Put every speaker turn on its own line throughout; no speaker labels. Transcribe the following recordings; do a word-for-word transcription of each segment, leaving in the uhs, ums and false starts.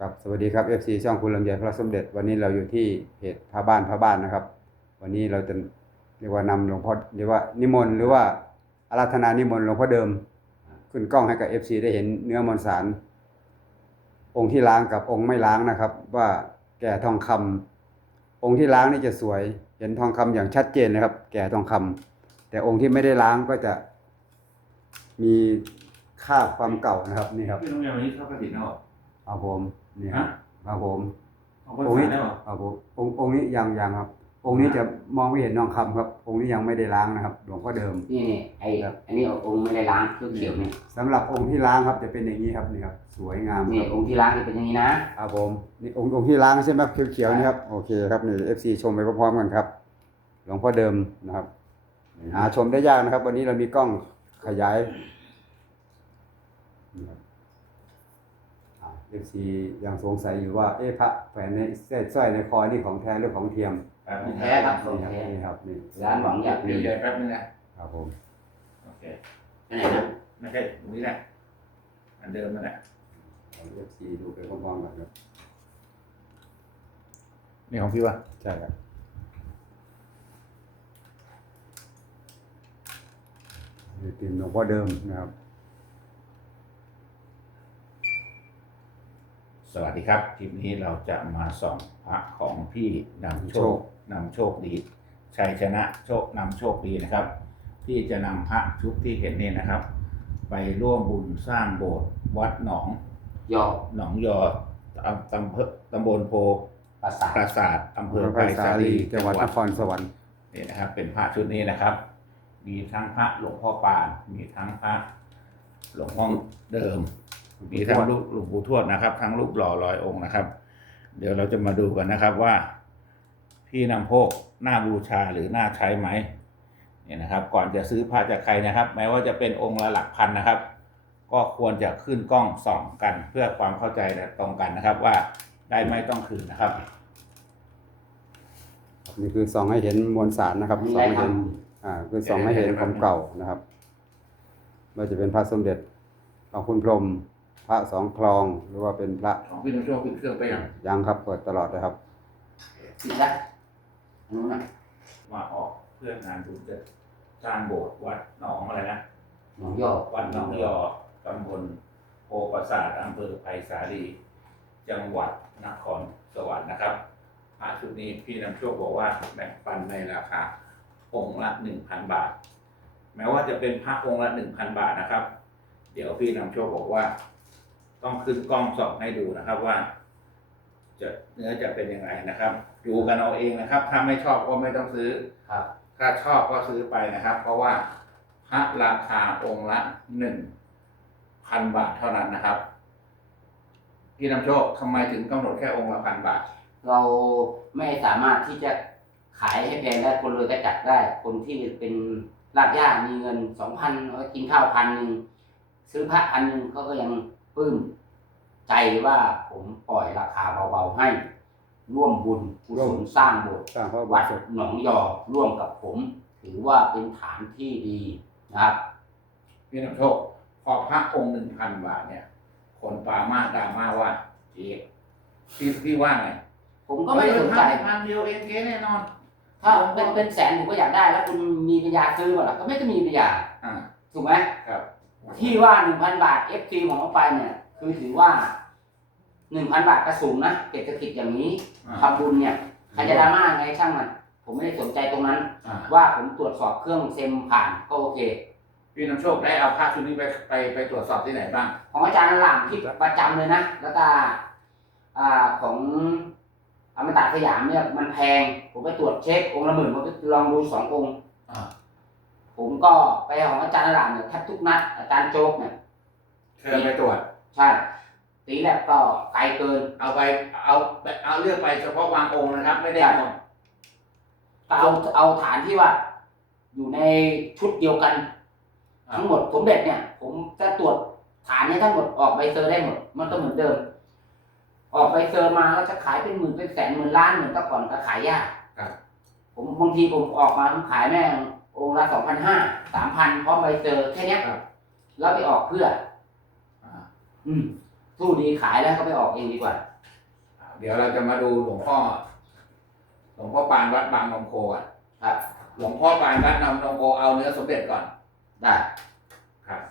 ครับสวัสดีครับ เอฟ ซี ช่องคุณลำไยพระสมเด็จวันนี้เราอยู่ที่เพจพระบ้านพระบ้านนะครับวันนี้เราจะเรียกว่านำหลวงพ่อเรียกว่านิมนต์หรือว่าอาราธนานิมนต์หลวงพ่อเดิมขึ้นกล้องให้กับ เอฟ ซี ได้เห็นเนื้อมวลสารองค์ที่ล้างกับองค์ไม่ล้างนะครับว่าแก่ทองคำองค์ที่ล้างนี่จะสวยเห็นทองคำอย่างชัดเจนนะครับแก่ทองคำแต่องค์ที่ไม่ได้ล้างก็จะมีคราบความเก่านะครับนี่ครับ
พี่น้องอย่างนี้เข้ากระถิ่นเนาะ
ครับผมนี่ครับครับผม
เอา
องค์นี้
ได้หรอ
ครับผมองค์องค์นี้ยังยังครับองค์นี้จะมองไม่เห็นทองคำครับองค์นี้ยังไม่ได้ล้างนะครับหลวงพ่อเดิม
นี่นี่ไออันนี้องค์ไม่ได้ล้างเขียวๆเนี่ย
สำหรับองค์ที่ล้างครับจะเป็นอย่างนี้ครับนี่ครับสวยงาม
นี่องค์ที่ล้างจะเป็นอย่างนี้นะครับ
ผมนี่องค์องค์ที่ล้างใช่ไหมเขียวๆนี่ครับโอเคครับนี่ เอฟ ซี ชมไปพร้อมๆกันครับหลวงพ่อเดิมนะครับหาชมได้ยากนะครับ วันนี้เรามีกล้องขยายเอฟซียังสงสัยอยู่ว่าเอ๊ะพระแขวนในเส้นสร้อยในคอนี่ของแท้หรือของเทียม
ของแท้ครับของแท้
นี่ครับนี่
ร้านหวังอยาก
เดี๋ยวเดี๋ยวแป๊บนึงนะครับ
ผม
โอเค
อันไหนนะ
ไม่ใช่ตรงนี้แหละอันเดิมนั่นแหละ
เอฟซีดูไปพร้อมๆกันครับ
นี่ของพี่วะ
ใช่ครับนี่ติมหลวงพ่อเดิมนะครับ
สวัสดีครับคลิปนี้เราจะมาส่องพระของพี่นำโชคนำโชคดีชัยชนะโชคนำโชคดีนะครับที่จะนำพระชุดที่เห็นนี่นะครับ ไปร่วมบุญสร้างโบสถ์วัดหนอง
ยอ
หนองยอตำเภอตำบลโพ
ปราสาท
ปราสาทอำเภอไผ่สาลี
จังหวัดนครสวรรค์
นี่นะครับเป็นพระชุดนี้นะครับ มีทั้งพระหลวงพ่อปานมีทั้งพระหลวงพ่อเดิมมีทั้งรูปหลวงปู่ทวดนะครับ ทั้งรูปหล่อร้อยองค์นะครับ เดี๋ยวเราจะมาดูกันนะครับว่าพี่นำโชคหน้าบูชาหรือหน้าใช้ไหมเนี่ยนะครับ ก่อนจะซื้อพระจากใครนะครับ แม้ว่าจะเป็นองค์ละหลักพันนะครับ ก็ควรจะขึ้นกล้องส่องกันเพื่อความเข้าใจและตรงกันนะครับ ว่าได้ไม่ต้องคืนนะครับ
นี่คือส่องให้เห็นมวลสารนะครับส่องให้เห็นอ่าคือส่องให้เห็นของเก่านะครับว่าจะเป็นพระสมเด็จของคุณพรหมพระสองคลองหรือว่าเป็นพระ
ของพี่นำโชคปิดเครื่องไปยัง
ยังครับเปิดตลอดเลยครับ
ปิดละอันนู้นนะ
มาออกเพื่องานบุญจะสร้างโบสถ์วัดหนองอะไรนะ
หนองยอ
วัดหนองยอตำบลโพปราสาทอำเภอไผ่สาลีจังหวัดนครสวรรค์นะครับพระชุดนี้พี่นำโชคบอกว่าแบ่งปันในราคาองค์ละหนึ่งพันบาทแม้ว่าจะเป็นพระองค์ละหนึ่งพันบาทนะครับเดี๋ยวพี่นำโชคบอกว่าต้องขึ้นกล้องส่องให้ดูนะครับว่าจะเนื้อจะเป็นยังไงนะครับดูกันเอาเองนะครับ ถ้าไม่ชอบก็ไม่ต้องซื้อ
ครับ
ถ้าชอบก็ซื้อไปนะครับ เพราะว่าพระราคาองค์ละหนึ่งพันบาทเท่านั้นนะครับพี่นำโชคทำไมถึงกำหนดแค่องค์ละพันบาท
เราไม่สามารถที่จะขายให้แพงได้คนรวยก็จัดได้คนที่เป็นรากหญ้ามีเงินสองพันกินข้าวพันหนึ่งซื้อพระพันหนึ่งเขาก็ยังปลื้มใจว่าผมปล่อยราคาเบาๆให้ร่วมบุญกุศลสร้างโบสถ์วัดหนองยอร่วมกับผมถือว่าเป็นฐานที่ดีนะครับ
พี่นำโชคพอพระองค์หนึ่งพันบาทเนี่ยคนปามาดราม่าว่าเจ๊พี่พี่ว่าไง
ผมก็ไม่สนใจ
พันเดียวเองเจ๊แน่นอน
ถ้าเป็นเป็นแสนผมก็อยากได้แล้วคุณมีปัญญาซื้อก่อนล่ะก็ไม่จะมีปัญญาถูกไหม
ครับ
ที่ว่าหนึ่งพันบาท เอฟ ซี ของเขาไปเนี่ยคือถือว่าหนึ่งพันบาทกระสูงนะเศรษฐกิจอย่างนี้ทำบุญเนี่ยใครจะดราม่าไงช่างมันผมไม่ได้สนใจตรงนั้นว่าผมตรวจสอบเครื่องเซมผ่านก็โอเค
พี่นำโชคได้เอาพระชุดนี้ไปไปไปตรวจสอบที่ไหนบ้าง
ของอาจารย์หลามที่ประจำเลยนะแล้วก็อ่าของอมตะสยามเนี่ยมันแพงผมไปตรวจเช็คองค์ละหมื่นผมไปลองดูสององค์ผมก็ไปของอาจารย์หลามเนี่ยแทบทุกนัดอาจารย์โจ๊กเนี่ย
เคยไปตรวจ
ใช่ตีแลบก็ไกลเกิน
เอาไปเอาเอาเลือกไปเฉพาะวางองค์นะครับไม่ได้หมด
เอาเอาฐานที่ว่าอยู่ในชุดเดียวกันทั้งหมดสมเด็จเนี่ยผมจะตรวจฐานนี้ทั้งหมดออกใบเซอร์ได้หมดมันก็เหมือนเดิมออกใบเซอร์มาแล้วจะขายเป็นหมื่นเป็นแสนหมื่นล้านเหมือนแต่ก่อนก็ขายยากผมบางทีผมออกมาผมขายแม่งองค์ละสองพันห้าสามพันพร้อมใบเซอร์แค่นี้แล้วไปออกเพื่ออืมสู้ดีขายแล้วก็ไปออกเองดีกว่า
เดี๋ยวเราจะมาดูหลวงพ่อ หลวงพ่อปานวัดบางนมโคอ่ะ
ครับ
หลวงพ่อปานวัดนำนมโคเอาเนื้อสมเด็จก่อน
ได้
ครับ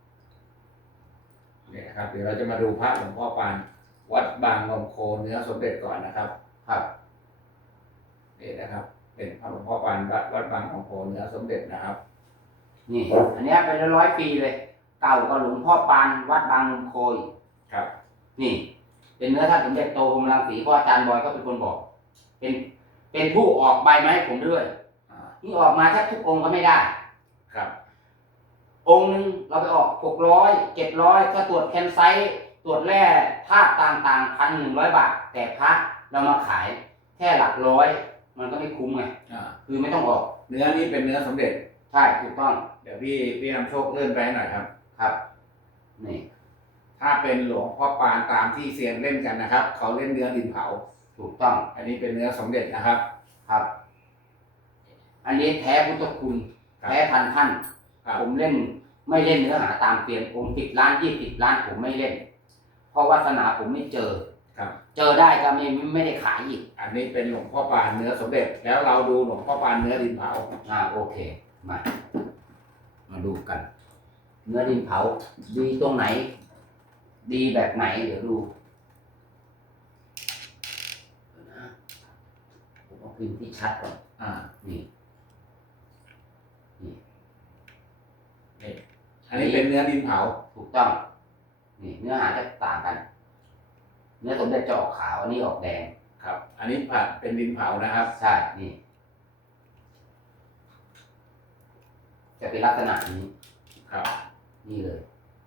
เนี่ยครับ เดี๋ยวเราจะมาดูพระหลวงพ่อปานวัดบางนมโคเนื้อสมเด็จก่อนนะครับ
ครับ
นี่นะครับ เป็นพระหลวงพ่อปานวัดวัดบางนมโคเนื้อสมเด็จนะครับ
นี่ อันเนี้ยเป็นร้อยปีเลย เก่ากว่าหลวงพ่อปานวัดบางนมโคอีก
ครับ
นี่ เป็นเนื้อท่านสมเด็จโตพรหมรังสีเพราะอาจารย์บอยก็เป็นคนบอก เป็น เป็นผู้ออกใบมาให้ผมด้วย
อ่า
นี่ออกมาแทบทุกองค์ก็ไม่ได้
ครับ
องค์หนึ่งเราไปออกหกร้อยเจ็ดร้อยถ้าตรวจแคนไซต์ตรวจแร่ธาตุต่างๆพันหนึ่งร้อยบาท แต่พระเรามาขายแค่หลักร้อย มันก็ไม่คุ้มไง
อ่า
คือไม่ต้องออก
เนื้อนี้เป็นเนื้อสมเด็จ
ใช่ถูกต้อง
เดี๋ยวพี่พี่นำโชคเลื่อนไปให้หน่อยครับ
ครับ นี่
ถ้าเป็นหลวงพ่อปานตามที่เซียนเล่นกันนะครับ เขาเล่นเนื้อดินเผา
ถูกต้อง
อันนี้เป็นเนื้อสมเด็จนะครับ
ครับ อันนี้แท้พุทธคุณ
ครับ
แท้พันท่าน
ครับ
ผมเล่นไม่เล่นเนื้อหาตามเตียนองค์สิบล้านยี่สิบล้านผมไม่เล่น เพราะวาสนาผมไม่เจอ
ครับ
เจอได้ก็ไม่ไม่ได้ขายอีก
อันนี้เป็นหลวงพ่อปานเนื้อสมเด็จ แล้วเราดูหลวงพ่อปานเนื้อดินเผา
อ่าโอเค มา มาดูกัน เนื้อดินเผา ดีตรงไหน ดีแบบไหน เดี๋ยวดูเดี๋ยวนะผมเอาพิมพ์ที่ชัดก่อน
อ่า
นี่ นี่
นี่ อันนี้เป็นเนื้อดินเผา
ถูกต้อง นี่ เนื้อหาจะต่างกัน เนื้อสมเด็จจะออกขาว อันนี้ออกแดง
ครับ อันนี้ผัดเป็นดินเผานะครับ
ใช่ นี่ จะเป็นลักษณะนี้
ครับ
นี่เลย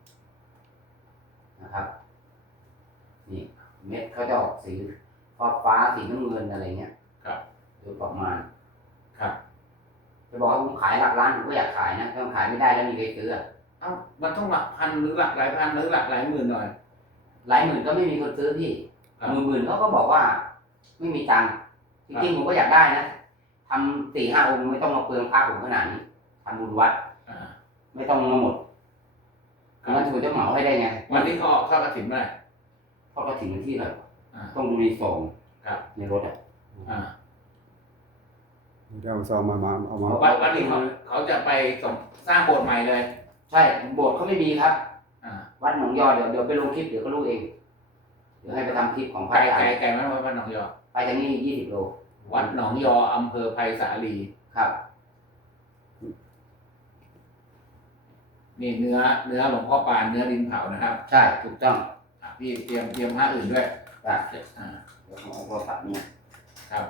นะครับ นี่เม็ดเขาจะออกสีฟ้าฟ้าสีน้ำเงินอะไรเงี้ย
ครับ
โดยประมาณ
ครับ
จะบอกว่าผมขายหลักล้านผมก็อยากขายนะถ้าขายไม่ได้แล้วมีใครซื้ออะ
เอ้ามันต้องหลักพันหรือหลักหลายพันหรือหลักหลายหมื่นหน่อย
หลายหมื่นก็ไม่มีคนซื้อพี่
ครับ
หมื่นหมื่นเขาก็บอกว่า ไม่มีตังค์จ
ครับ
ริงๆผมก็อยากได้นะทำสี่ห้าองค์ไม่ต้องมาเปลืองค่าผมขนาดนี้ทำบุญวัด
อ่า
ไม่ต้องมาหมดงั้นถูกจะเหมาให้ได้ไง
วันนี้เขาออกทอดกฐินเมื่อไหร่
เพราะก็ถึงที่เลย
อ่า
ต้องดูในซอง
ครับ
ในรถอ่ะ
อ่า
เดี๋ยวเอาซองมามาเอามา
วัดวัดนี้เขาเขาจะไปสมสร้างโบสถ์ใหม่เลย
ใช่โบสถ์เขาไม่มีครับ
อ่า
วัดหนองยอเดี๋ยวเดี๋ยวไปลงคลิปเดี๋ยวก็รู้เอง เดี๋ยวให้ไปทำคลิปของพระ
ไกล
อาจาร
ไกล
ย์
ไกลไหมวัดหนองยอ
ไปจากนี่ยี่สิบโล
วัดหนองยออำเภอไผ่สาลี
ครับ
นี่เนื้อเนื้อหลวงพ่อปานเนื้อดินเผานะครับ
ใช่ถูกต้อง
อ่ะพี่เตรียมเตรียมผ้าอื่นด้วย
ได้
อ่า
เดี๋ยวผมเอาโทรศัพท์นี่
ครับ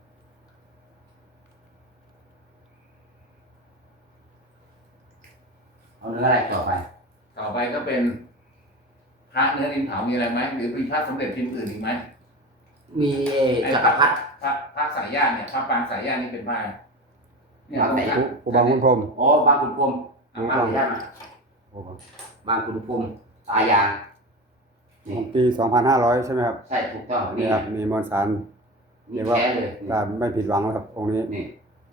เอาเนื้ออะไรต่อไป
ต่อไปก็เป็นพระเนื้อดินเผามีอะไรไหมหรือมีพระสมเด็จพิมพ์อื่นอีกไหม
มีจักรพรรดิ
พระพระสายญาติเนี่ยพระปางสายญาตินี่เป็นพระอะไรเนี่ย
พระไหน
ค
ครั
รับ
บ
ครูบาคุณพรหม
อ๋อบางขุนพรหม
อ่ะ
บางขุนย่า
โอ้โห
บางขุนพรหมตายานี่
ปีสองพันห้าร้อยใช่ไหมครับ
ใช่ถูกต้อง
นี่
นี่
ครับมีมวลสาร
นี่แท้เลย
ถ้าไม่ผิดหวังแล้วครับองค์นี้
นี่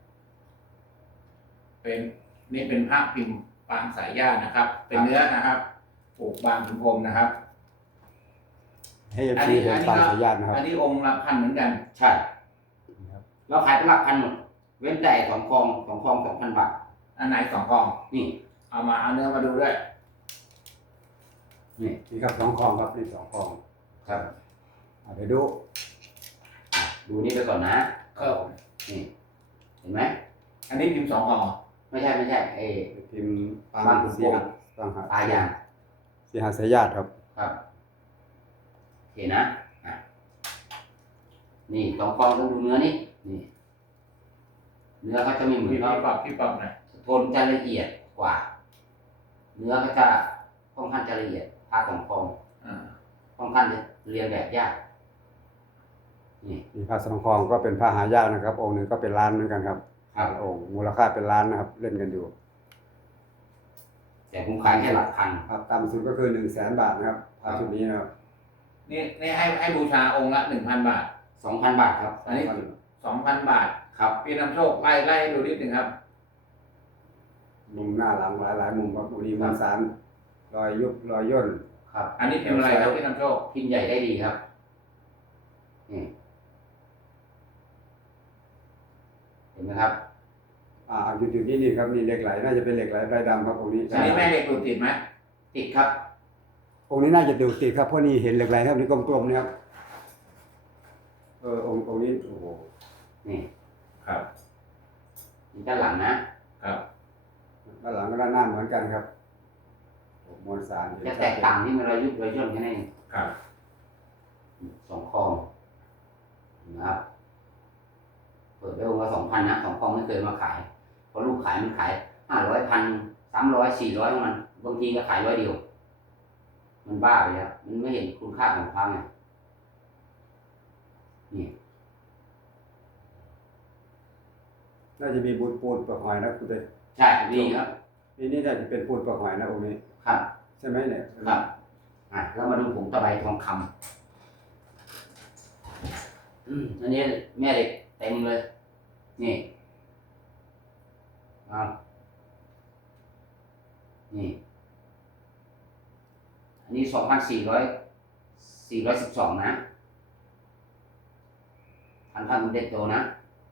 เป็นนี่เป็นพระพิมพ์ปางสายญาตินะครับ เป็นเนื้อนะครับปลูกบางขุนพรหมนะครับ
ให้เอฟซีเห็นตามสายญาตินะครับ
อันนี้องค์ละพันเหมือนกัน
ใช่
ครับ
เราขายเป็นหลักพันหมดเว้นแต่สองคองสองคองสองพันบาท
อันไหนสองกอง
นี่
เอามาเอาเนื้อมาดูด้วย
นี่
นี่ครับสองคลองครับนี่สองคลอง
ครับ
อ่ะเดี๋ยวดู
ดูนี่ไปก่อนนะ
ครับ
นี่เห็นไหม
อันนี้พิมพ์สองกอง
ไม่ใช่ไม่ใช่เอ
พิมพ์ปาง
บางขุนพรหม
สีหัสปางหัส
ตายา
สีหัสสายญาติครับ
ครับโอเคนะอ่ะนี่สองคองต้องดูเนื้อนี่นี่ เนื้อเขาจะไม่เหมือน
พี่
เขา
ปรับพี่ปรับหน่อย
โทนจะละเอียดกว่า เนื้อเขาจะค่อนข้างจะละเอียดผ้าสองคอง
อ่า
ค่อนข้างจะเรียนแบบยากนี่
มีพระสองคลองก็เป็นพระหายากนะครับ องค์หนึ่งก็เป็นล้านเหมือนกันครับ
ครับ
องค์มูลค่าเป็นล้านนะครับ เล่นกันอยู่
แต่ผมขายแค่หลักพัน
ครับต่ำสุดก็คือหนึ่งแสนบาทนะครับพระชุดนี้นะครับ
นี่นี่ให้ให้บูชาองค์ละหนึ่งพันบาท
สองพันบาทครับ
อันนี้สองพันบาท
ครับ
พี่นำโชคไล่ไล่ดูนิดหนึ่งครับ
มุมหน้าหลังหลายหลายๆมุมครับมุมนี้มุมสารรอยยุบรอยย่น
ครับ
อันนี้พิมพ์อะไรครับพี่นำโชค
พิมพ์ใหญ่ได้ดีครับนี่เห็นไหมครับ
อ่าจุดจุดนี้นี่ครับนี่เหล็กไหลน่าจะเป็นเหล็กไหลใบดำครับองค์นี้
อันนี้แม่เหล็กดูดติดไหม
ติดครับ
องค์นี้น่าจะดูดติดครับเพราะนี่เห็นเหล็กไหลครับนี่กลมๆนะครับเออองค์องค์นี้โอ้โห
นี่
ครับ
นี่ด้านหลังนะครับ
ด้านหลังก็ด้านหน้าเหมือนกันครับโอ้มวลสารเห็น
จะ
ชั
แต
ด
ก
เจน
ต่างที่มันรอยยุบรอยย่นแค่นั้นเอง
ครับ
สองคลองนะครับเปิดได้องค์ละสองพันนะสองคลองไม่เคยมาขายเพราะลูกขายมันขายห้าร้อยพันสามร้อยสี่ร้อยของมันบางทีก็ขายร้อยเดียว มันบ้าไปแล้วมันไม่เห็นคุณค่าของพระไงนี่
น่าจะมีปูนปูนเปลือกหอยนะคุณเต้
ใช่ดีครับ
นี่นี่น่าจะเป็นปูนเปลือกหอยนะองค์นี้
ครับ
ใช่ไหมเนี่ย
ครับอ่ะแล้วมาดูผงตะไบทองคำอืมอันนี้แม่เหล็กเต็มเลย นี่ครับนี่ อันนี้สองพันสี่ร้อยสี่ร้อยสิบสองนะพันพันเด็ดโตนะ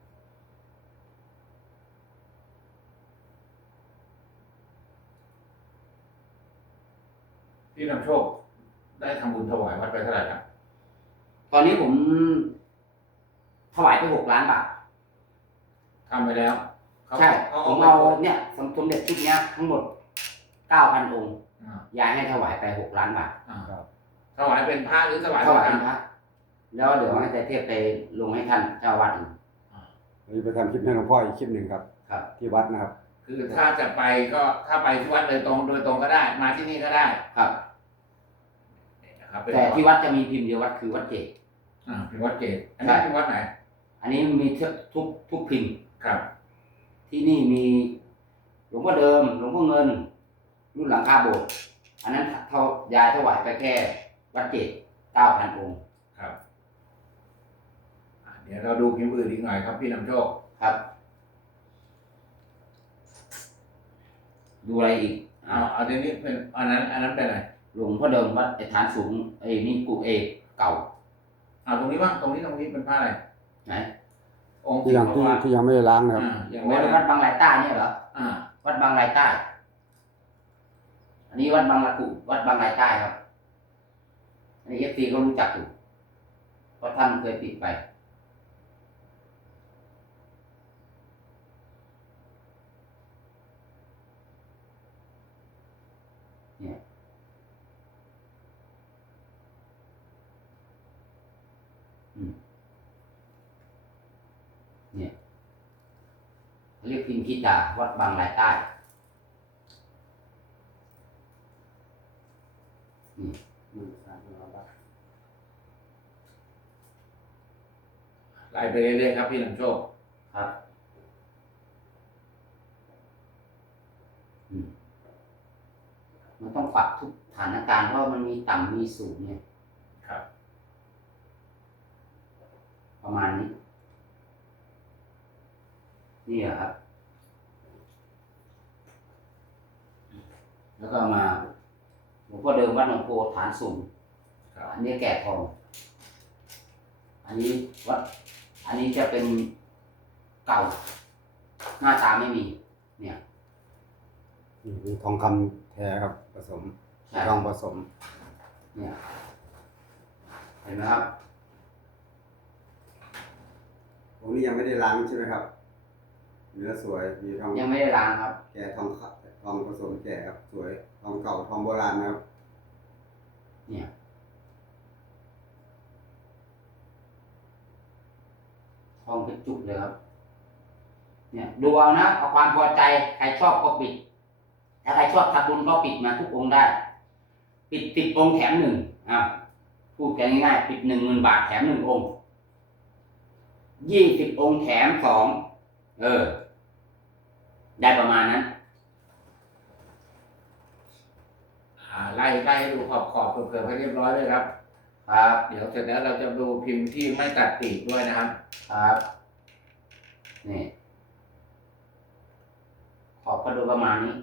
พี่นำโชคได้ทำบุญถวายวัดไปเท่าไหร่ครับ
ตอนนี้ผมถวายไปหกล้านบาท
ทำไปแล้วข
ใช่
เขา
ผม
ไป
เอา
ปิด
เนี่ยสมเด็จชุดเนี้ยทั้งหมดเก้าพันองค์
อ่า
ยายให้ถวายไปหกล้านบาท
อ่า
ครับ
ถวายเป็นพระหรือถวาย
ถวาย
เป็
เป็น นพระแล้วเดี๋ยวให้แต่เทพไปลงให้ท่านเจ้าวัดอีก
นี่ไปทำคลิปให้หลวงพ่ออีกคลิปหนึ่งครับ
ครับ
ที่วัดนะครับ
คือถ้าจะไปก็ถ้าไปที่วัดโดยตรงโดยตรงก็ได้ มาที่นี่ก็ได้
ครับ
นี่นะครับเป็น
แต่ที่วัดจะมีพิมพ์เดียววัดคือวัดเจด
อ่าเป็นวัดเกตอันนี้เป็นวัดไหน
อันนี้มีทุกทุกพิมพ์
ครับ
ที่นี่มีหลวงพ่อเดิมหลวงพ่อเงิน รุ่นหลังคาโบสถ์อันนั้นเท่ายายถวายไปแค่วัดเจดเก้าพันองค์
ครับอ่าเดี๋ยวเราดูพิมพ์อื่นอีกหน่อยครับพี่นำโชค
ครับ ดูอะไรอีก
เอาเอาทีนี้เป็นอันนั้นอันนั้นเป็นอะไร
หลวงพ่อเดิมวัดไอ้ฐานสูงไอ้นี่กูเอกเก่า
เอาตรงนี้บ้างตรงนี้ตรงนี้เป็นผ้าอะไร
ไหน
องค์
ที่ยังที่
ว่า
ที่ยังไม่ได้ล้างนะครับ
อ่าอย่าง
วั
แม่
ดวัดบางรายใต้เนี่ยเหรอ
อ่า
วัดบางรายใต้ อันนี้วัดบางละกุวัดบางรายใต้ครับ อันนี้เอฟซีเขารู้จักอยู่เพราะท่านเคยปิดไป เนี่ย อืม เนี่ยเขาเรียกพิมพิตาวัดบางรายใต้ นี่
อืมครับเอาละ
ไล่ไปเรื่อยๆครับพี่นำโชค
ครับ อืม มันต้องปรับทุกสถานการณ์เพราะมันมีต่ำมีสูงเนี่ย
ครับ
ประมาณนี้ นี่แหละครับ แล้วก็มาหลวงพ่อเดิมวัดหนองโพฐานสูง
ครับ
อันนี้แก่ทอง อันนี้วัด อันนี้จะเป็นเก่า หน้าตาไม่มี เนี่ย
นี่คือทองคำแท้ครับผสม
ใช่
ทองผสม
เนี่ย เห็นไหมครับ
องค์นี้ยังไม่ได้ล้างใช่ไหมครับเนื้อสวยมีทอง
ยังไม่ได้ล้างครับ
แก่ทองขาวทองผสมแก่ครับสวยทองเก่าทองโบราณนะครับ
เนี่ย ทองเป็นจุกเลยครับ เนี่ย ดูเอานะ เอาความพอใจ ใครชอบก็ปิด ถ้าใครชอบทำบุญก็ปิดมาทุกองค์ได้ ปิดปิดองค์แถมหนึ่งอ่าพูดกันง่ายๆปิดหนึ่งหมื่นบาทแถมหนึ่งองค์ยี่สิบองค์แถมสองเออ ได้ประมาณนั้น
อ่าไล่ไล่ให้ดูขอบขอบเผื่อๆให้เรียบร้อยเลยครับ
ครับ
เดี๋ยวเสร็จแล้วเราจะดูพิมพ์ที่ไม่ตัดปีกด้วยนะครับ
ครับ นี่ ขอบก็ดูประมาณนี้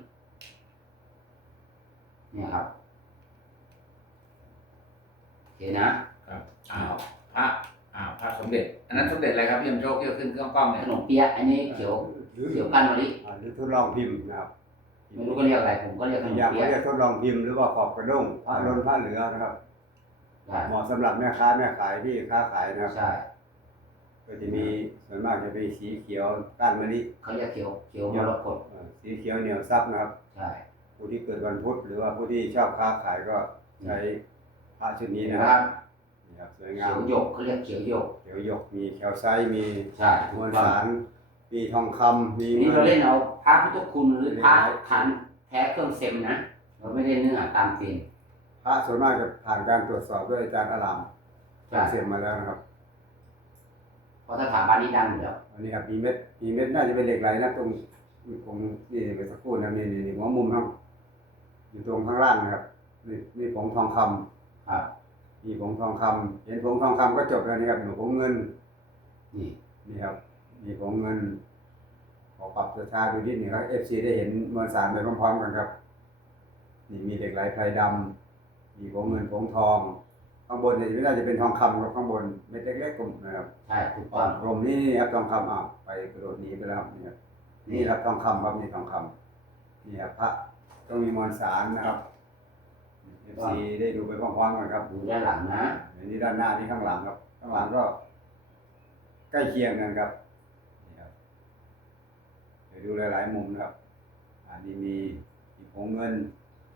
เนี่ยครับ โอเคนะ
ครับอ้าวพระอ้าวพระสมเด็จ อันนั้นสมเด็จอะไรครับพี่นำโชคที่เอาขึ้นเครื่องกล้อง
ข
เนี่ย
นมเปี๊ยะอันนี้เขียว
หรือ
เขียวก้านมะลิ
อ่าหรือทดลองพิมพ์นะครับ
ไม่รู้ก็เรียกอะไรผมก็เรียกขนม
อย่าง
เปี๊ยะ
เขาเรียกทดลองพิมพ์หรือว่าขอบกระด้งผ้าล้นผ้าเหลือนะครับ
ใช่
เหมาะสำหรับแม่ค้าแม่ขายที่ค้าขายนะครับ
ใช่
ก็จะมีส่วนมากจะเป็นสีเขียวก้านมะลิ
เขาเรียกเขียวเขียวมรกต
เอ่อสีเขียวเหนียวซับนะครับ
ใช่
ผู้ที่เกิดวันพุธหรือว่าผู้ที่ชอบค้าขายก็ใช้พระชุดนี้
เห็น
นะ
ไหม
ค
ค
รั
รั
บบ นี่ครับสวยงา
เขี
ม
ยวหยกเขาเรียกเขียวหยก
เขียวหยกมีแคลไซต์มี
ใช่
มวลสาร มีทองคำมี
นี่
เงิ
เรา
น
เล่นเอาพระพุทธคุณหรือพระฐานแท้เครื่องเซมนะเราไม่ได้เนื้อตามเซน
พระส่วนมากจะผ่านการตรวจสอบด้วยอาจารย์อาราม
ใช่
เสียมมาแล้วนะครับ
เพราะสถาบันนี้ดังอยู่แล้ว
อันนี้ครับมีเม็ดมีเม็ดน่าจะเป็นเหล็กไหลนะตรงตรงนี่ไปสักครู่นะนี่นี่นี่หัวมุมครับอยู่ตรงข้างล่างนะครับนี่นี่ผงทองคำ
ครับ
มีผงทองคำเห็นผงทองคำก็จบแล้วนี่ครับหนูผงเงิน
นี่
นี่ครับมีผงเงินขอปรับราคาดูนิดหนึ่งครับเอฟซีได้เห็นมวลสารไปพร้อมๆกันครับนี่มีเหล็กไหลไพรดำมีผงเงินผงทองข้างบนเนี่ยไม่น่าจะเป็นทองคำครับข้างบนเม็ดเล็กๆกลมนะครับ
ใช่ถูก
ก
ต้อง
ลมนี่ครับทองคำอ่ะไปกระโดดหนีไปแล้วครับนี่ครับนี่ครับทองคำครับนี่ทองคำนี่ครับพระต้องมีมวลสารนะครับเอฟซีได้ดูไปพร้อมๆกันครับ
ดูด้านหลังนะ
อันนี้ด้านหน้านี่ข้างหลังครับ ข้างหลังก็ใกล้เคียงกันครับนี่ครับเดี๋ยวดูหลายๆมุมนะครับ อันนี้มีมีผงเงิน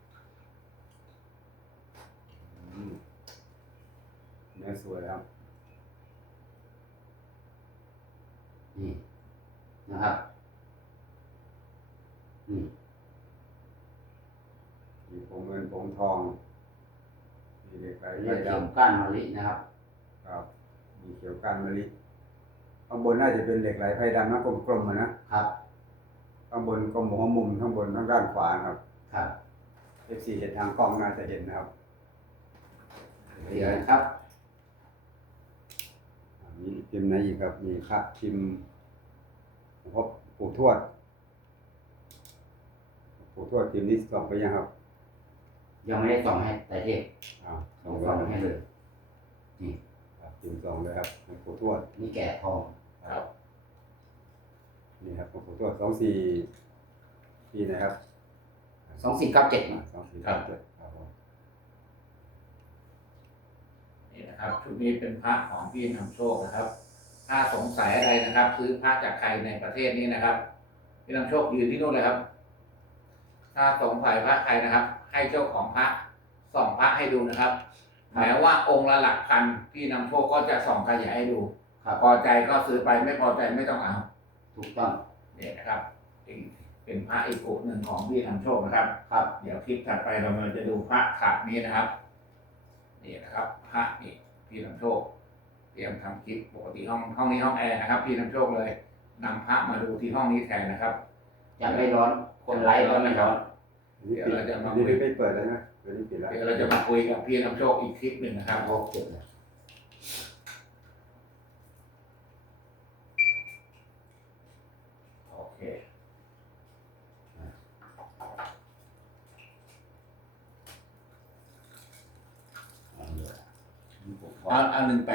อืมเนื้อสวยครับ
นี่นะครับนี่
มีผงเงินผงทอง มีเหล็กไหล
เรี
ไฟ
ยกเขียว
ดำ
ก้านมะลินะครับ
ครับ มีเขียวก้านมะลิข้างบนน่าจะเป็นเหล็กไหลไฟดำนะกลมๆอะนะครับ ข้างบนกลมหัวมุมข้างบนทางด้านขวานะครับ
ครับ
เอฟซีเห็นทางกล้องน่าจะเห็นนะครับ
เดี๋ยวนะครับ
อ่ามีพิมพ์ไหนอีกครับ มีพระพิมพ์หลวงพ่อปู่ทวดปู่ทวดพิมพ์นี้ส่องไปยังครับ
ยังไม่ได้ส่งให้แต่เทพ
อ้าวส่
ส่
อง
ง
ไป
ส่ง
แล้ว
ให้เลยนี่
ครับพิมพ์ส่องเลยครับหลวงปู่ทวด
นี่แก่ทอง
ครับ
นี่ครับหลวงปู่ทวดสองสี่ปีนะครับ
สองสี่เก้าเจ็ด
อ่าสองสี่เก้าเจ็ดครับผม
นี่นะครับชุดนี้เป็นพระของพี่นำโชคนะครับ ถ้าสงสัยอะไรนะครับ ซื้อพระจากใครในประเทศนี้นะครับ พี่นำโชคยืนที่นู่นเลยครับ ถ้าสงสัยพระใครนะครับ ให้เจ้าของพระส่องพระให้ดูนะครับแม้ว่าองค์ละหลักพันพี่นำโชคก็จะส่องขยายให้ดู
ครับ
พอใจก็ซื้อไปไม่พอใจไม่ต้องเอา
ถูกต้อง
เนี่ยนะครับเป็นพระอีกองค์หนึ่งของพี่นำโชคนะครับ
ครับ
เดี๋ยวคลิปถัดไปเราจะดูพระขาดนี้นะครับนี่นะครับพระนี่พี่นำโชค เตรียมทำคลิปปกติห้องห้องนี้ห้องแอร์นะครับ พี่นำโชคเลยนำพระมาดูที่ห้องนี้แทนนะครับ
จะไม่ร้อนคนไร้ก็ไม่ร้อน
อันนี้ปิดอันนี้ไม่เปิดแล้วนะเดี๋ยวนี้ปิดแล้ว
เดี๋ยวเราจะมาคุยกับพี่นำโชคอีกคลิปหนึ่งนะครับ
โอเคเลย
โอเค
เอาเลย
เอาเอาหนึ่งแป